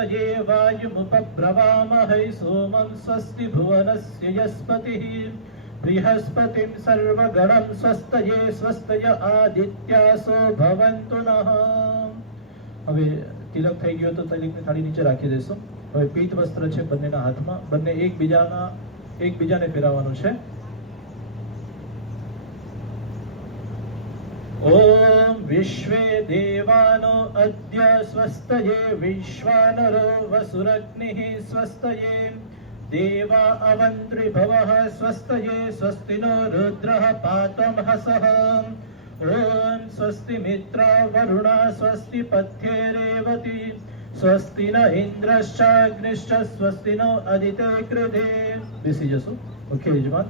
स्वस्तये वायुमुपब्रवामहै सोमं स्वस्ति भुवनस्य यस्पतिः बृहस्पतिं सर्वगणं स्वस्तये स्वस्तय આદિત્યાસો ભવન્તુ નઃ હવે તિલક થઈ ગયો તો તિલકની થાળી નીચે રાખી દેશો હવે પીત વસ્ત્ર છે બંનેના હાથમાં બંને એકબીજાના એકબીજાને ફેરવવાનું છે ॐ विश्वे देवानो अद्य स्वस्तये विश्वानरो वसुरग्निः स्वस्तये देवा अवन्त्रिभवः स्वस्तये स्वस्तिनो रुद्रः रुद्रः पातमहसः ॐ स्वस्ति मित्रा वरुणा, स्वस्ति पथ्ये रेवती स्वस्ति न इन्द्रश्चाग्निश्च, स्वस्ति नो अदिते कृधे दिस् इज़ ओके यजमान